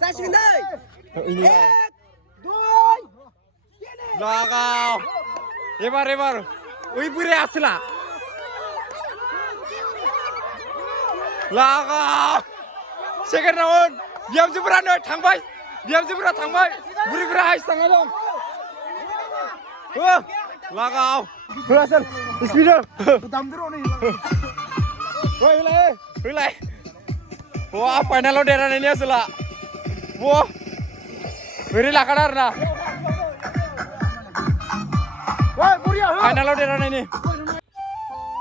जासिगोन नै एक दुइ लागाव एबार ओइ बोराय आसोला लागाव सेकेन्ड राउन्ड बिहामजोफोरानो थांबाय बुरैफोरा हाइस थांना दं लागाव होआसोल स्पिडर होलाय wah final देरहानायनि आसोला wah ओरै लाखादो आरोना फाइनालाव देरहानायनि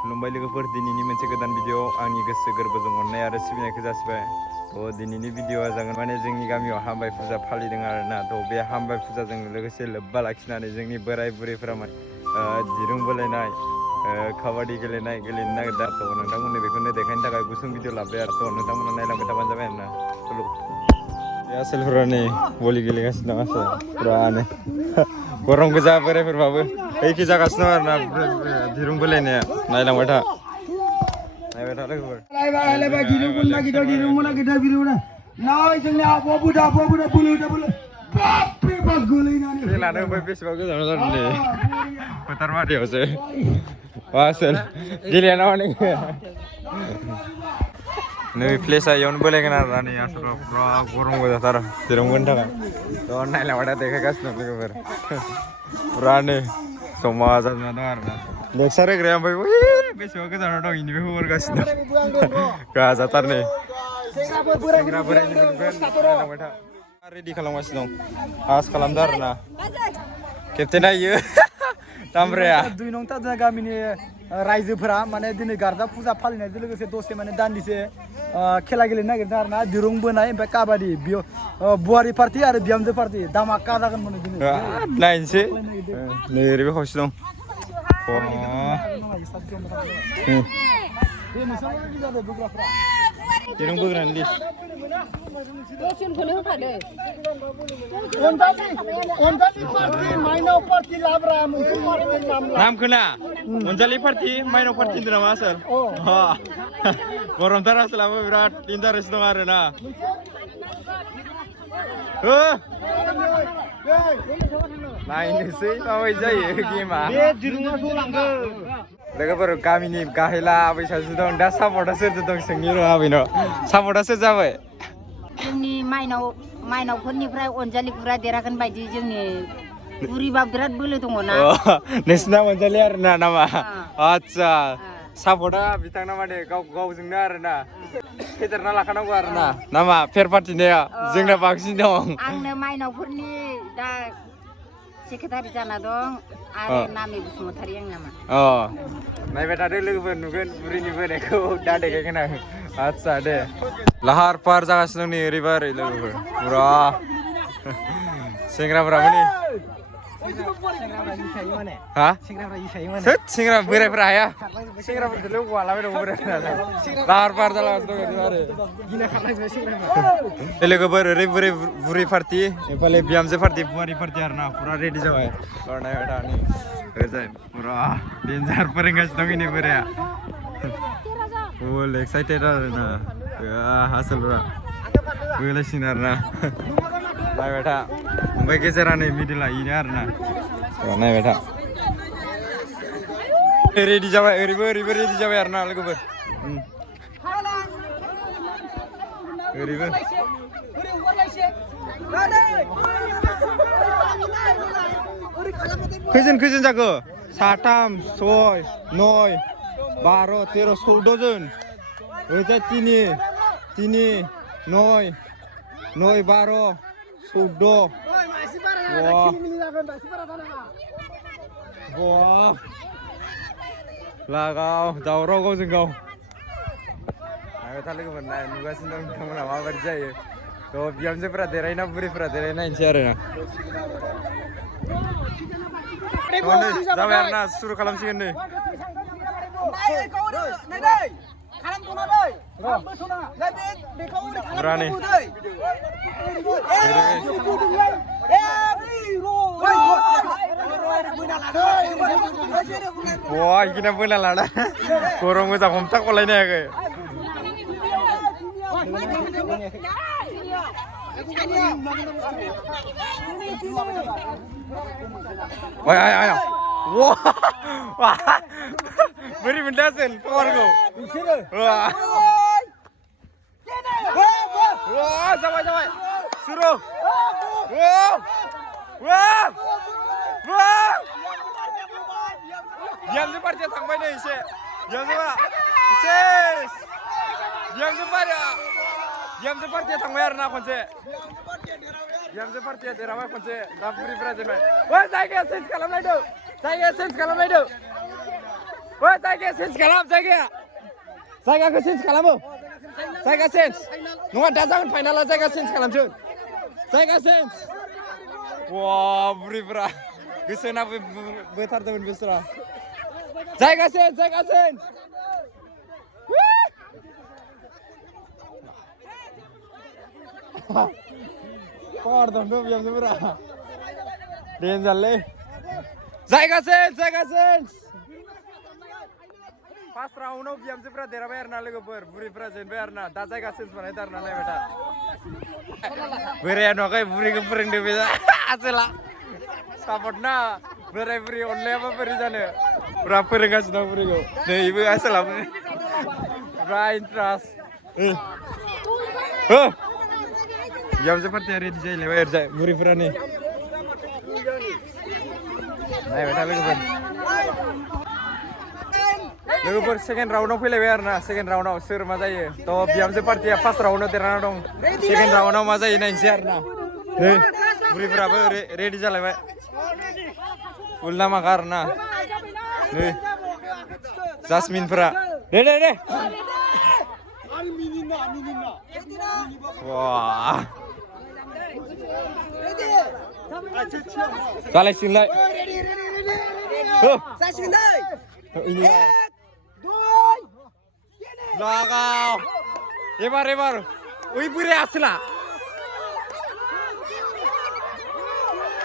खुलुमबाय लोगोफोर दिनैनि मोनसे गोदान भिडिअ आंनि गोसो गोरबोजों अननाय आरो सिबिनायखौ जासिबाय थ' दिनैनि भिडिअआ जागोन माने जोंनि गामियाव हामबाय फुजा फालिदों आरोना थ' बे हामबाय फुजाजों लोगोसे लोब्बा लाखिनानै जोंनि बोराय बुरैफोरा माने दिरुं बोलायनाय काबादि गेलेनो नागिरदों थ' नोंथांमोननो बेखौनो देखायनो थाखाय गुसुं भिडिअ लाबोबाय आरो थ' नोंथांमोना नायलांबाय थाबानो जाबाय आरोना बे आसोलफोरा नै बलि गेलेगासिनो दं आसोल पुरानो गरम गोजा बोरायफोरबाबो एखे जागासिनो दं आरोना दिरुं बोलायनाया नायलांबाय था लोगोफोर खेलानो ओमफ्राय बेसेबां गोजानाव जादों नै फोथार बारियावसो आसोल गेलेयाना माने नै प्लेसआ इयावनो बोलायगोन आरोना नै आसोलाव पुरा गरम गोजाथार दिरुं बोनो थाखाय थ' नायलांबाय था देखायगासिनो दं लोगोफोर पुरानो जमा जाजोबना दं आरोना लेक्सार होग्राया ओमफ्राय बेसेबां गोजानाव दं इनिफ्राय होहरगासिनो दं गाजाथार नै सेंग्रा बोरायनिबो नुगोन नायलांबाय था रेडि खालामगासिनो दं पास खालामदों आरोना केप्टेना इयो दामब्राया 2 नंथा गामिनि रायजोफोरा माने दिनै गारजा फुजा फालिनायजों लोगोसे दसे माने दान्दिसे खेला गेलेनो नागिरदों आरोना दिरुं बोनाय ओमफ्राय काबादि बुवारि पार्टि आरो बिहामजो पार्टि दामाका जागोन माने दिनै नायनोसै नै ओरैबो खावसे दं दिरुं बोग्रानि लिस्ट नाम खोना अनजालि पार्टि माइनाव पार्टि होनदों नामा आसोल गरमथार आसोलाबो बिराद इन्टारेस्ट दं आरोना नायनोसै माबायदि जायो गेमा लोगोफोर गामिनि गाहेला आबै सासे दं दा सापर्टआ सोरजों दं सोंनि र' आबैनाव सापर्टआ सोर जाबाय जोंनि माइनावफोरनिफ्राय अनजालि गुरा देरहागोन बायदि जोंनि बुरिबा बिराद बोलो दङ ना नोंसिना अनजालि आरोना नामा आदसा सापर्टआ बिथांना माने गावजोंनो आरोना फेदेरना लाखानांगौ आरोना नामा फेर पार्टिनिया जोंना बांसिन दं आंनो माइनावफोरनि दा सेक्रेटारि जाना दं आरो नामि बसुमतारी आं नामा नायबाय थादो लोगोफोर नुगोन बुरिनि बोरायखौ दा देखायगोन आं आदसा दे लाहार फाहार जागासिनो दं नै ओरैबा ओरै लोगोफोर पुरा सेंग्राफोराबो नै सेंग्रा बोरायफोरा हाया सेंग्राफोरखौल' हगालाबाय दं बोरायफोरालाय लाहार फाहार जालागासिनो दं आरो लोगोफोर ओरै बुरै पार्टि एफाले बिहामजो पार्टि बुवारि पार्टि आरोना पुरा रेडि जाबाय नायबाय था नै ओरैजाय पुरा डेन्जार फोरोंगासिनो दं इनि बोराया फुल एक्साइटेड आरोना आसोलफोरा बोलायसिगोन आरोना नायबाय था ओमफ्राय गेजेरा नै मिडिला इनो आरोना नायबाय था रेडि जाबाय ओरैबो रेडि जाबाय आरोना लोगोफोर ओरैबो खैजोन जाखो 7 6 9 12 13 14 जन ओरैजाय 3 9 9 12 14 Wah, लागाव दावराव गावजों गाव नायबाय था लोगोफोर नुगासिनो दं नोंथांमोना माबायदि जायो थ' बिहामजोफोरा देरहायोना बुरैफोरा देरहायो नायनोसै आरोना जाबाय आरोना सुरु खालामसिगोन नै Berani. Wah, ini apa lah? Kurang gue tak kontak oleh ini ya. Oi ayo ayo. Wah. Wah. Beri mendasin powerku. Wah. Wah, sampai. Suruh. Wah. Wah. Wah. Biamze partiya थांबाय नै एसे. बिहामजोआ सेस. बिहामजो partiya थांबाय आरो ना खनसे. बिहामजो partiya देरहाबाय खनसे. दा बुरिफोरा जेनबाय. ओइ जायगाया चेन्ज खालामलायदो. जायगाया चेन्ज खालामलायदो. ओइ जायगाया चेन्ज खालाम जायगाया. जायगाखौ चेन्ज खालामो. जायगा चेन्ज. नङा दा जागोन फाइनाला जायगा चेन्ज खालामसै. जायगा चेन्ज. Wah, बुरिफोरा गोसो होना बोथारदोंमोन बिसोरा. जायगा change. Kor dong tuh biam semua. Denjarle. Zaga sense. Pas round biam semua dera bayar na lego ber. Buri present bayar na. Da zaga sense mana dar na lagi beta. Beri anu kayak buri kepering deh beta. Asela. Support na. Beri only apa beri jane. Berapa rengas na buri go. Nih ibu asela. Right trust. Biam seperti hari di jalan lebar jai muri perani. Naik betul lagi ber second round of lebar na second round of sur masa ye. To biam seperti first round of terana dong. Second round of masa ye na insiar na. Muri berapa ready jalan lebar. Full nama karena. Jasmine pera. Ready. Wah. Salah sinlay. Saya sinlay. Ini. Lagau. Ebar. Ui buri asla.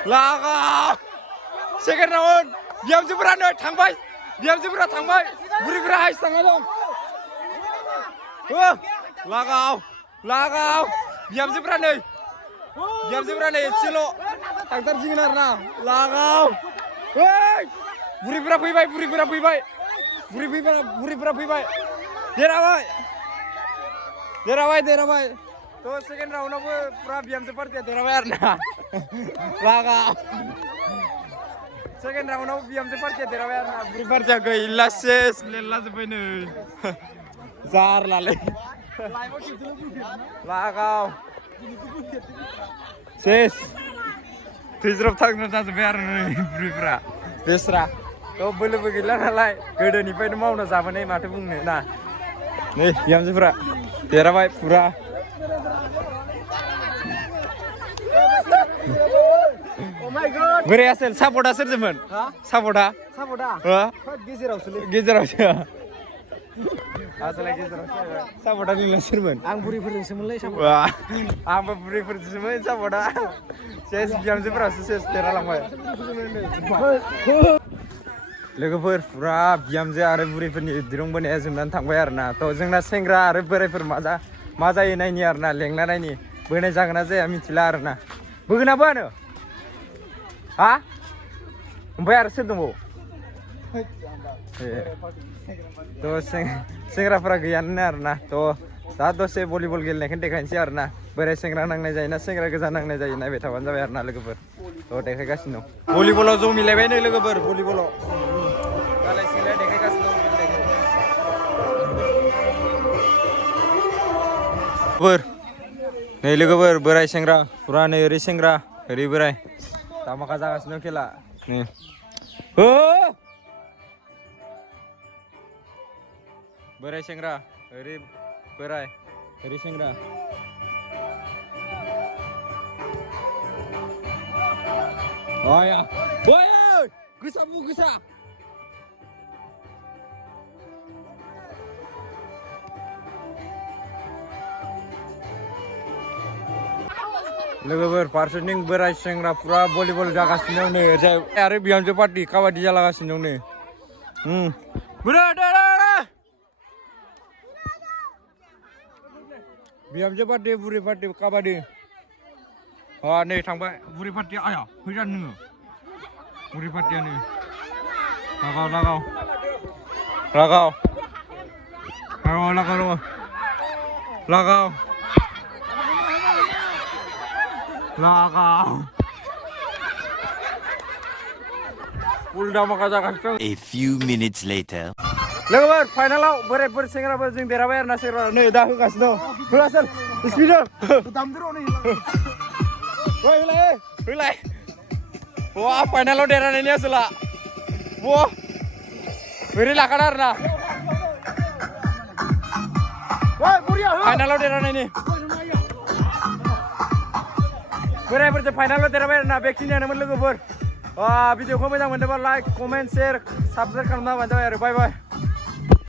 Lagau. Second round. Biam jebra no thangbai. Buri bura hai sanga dong. Lagau. Biam jebra no. Cilo. Tangtar jinginar na. Lagau. Hei. Buri bura pibai. Derawai. To second round of pura biam seperti derawai na. Lagau. Second round of biam seperti derawai na. Buri partia go ilases lelas bene. Zar lale. Lagau. Ses. Tijrop tak nonton sebentar nih beri besra. Kau boleh begilan halai. Kau ni pai mau nak zaman ni mati pun ni. Nah, nih biam sebra. Derawai pura. Oh my god. Beri asal support zaman. Support. Gezer ausule. Asal lagi terus. Saboda ni lesir man. Ang buri semuanya saboda. Wah, ang buri semuanya saboda. Saya jam seberapa saya terlalu lama. Lepas pura jam je are buri dirung bani azumnan thangbai arna. To jengna sengra are borai maza ini ni arna lengna ni. Bani jagna je ami cila arna. Bugna bano? Ha? Bayar sedunggu. तो सेंग्रा फरा गैयानो आरोना तो दा दसे volleyball गेलेनायखौ देखायनोसै आरोना बोराय सेंग्रा नांनाय जायोना सेंग्रा गोजा नांनाय जायो नायबाय थाबानो जाबाय आरोना लोगोफोर तो देखायगासिनो दं भलिबलाव ज' मिलायबाय नै लोगोफोर भलिबलाव दालाय सिंलाय देखायगासिनो दं गेलेनायखौ नै लोगोफोर बोराय सेंग्रा फुरा नै ओरै सेंग्रा ओरै बोराय दामाखा जागासिनो खेला नै Berai sengra, berai sengra. Oh ya, boy, gusa. Logober parsening berai sengra pura volleyball jagasino ne, are biamje party kabadi jalagasino ne. Berada. Biamje party buri party kabadi. नै थांबाय बुरि पार्टिया आया फैजानो नोङो बुरि पार्टिया नै लागाव लागाव लागाव लागाव लागाव लागाव लागाव उल्टा माखा जागासिनो A few minutes later. लोगोफोर फाइनालाव बोरायफोर सेंग्राफोर जों देरहाबाय आरोना सेंग्रा नै दा होगासिनो दं होगासिनो स्पिडआव होलाय वा फाइनालाव देरहानायनि आसोला वा ओरै लाखादो आरोना फाइनालाव देरहानायनि बोरायफोरजों फाइनालाव देरहाबाय आरोना बेखिनियानोमोन लोगोफोर भिडिअखौ मोजां मोनदोंबा लाइक कमेन्ट शेयार साबस्क्राइब खालामना होबानो जाबाय आरो बाय बाय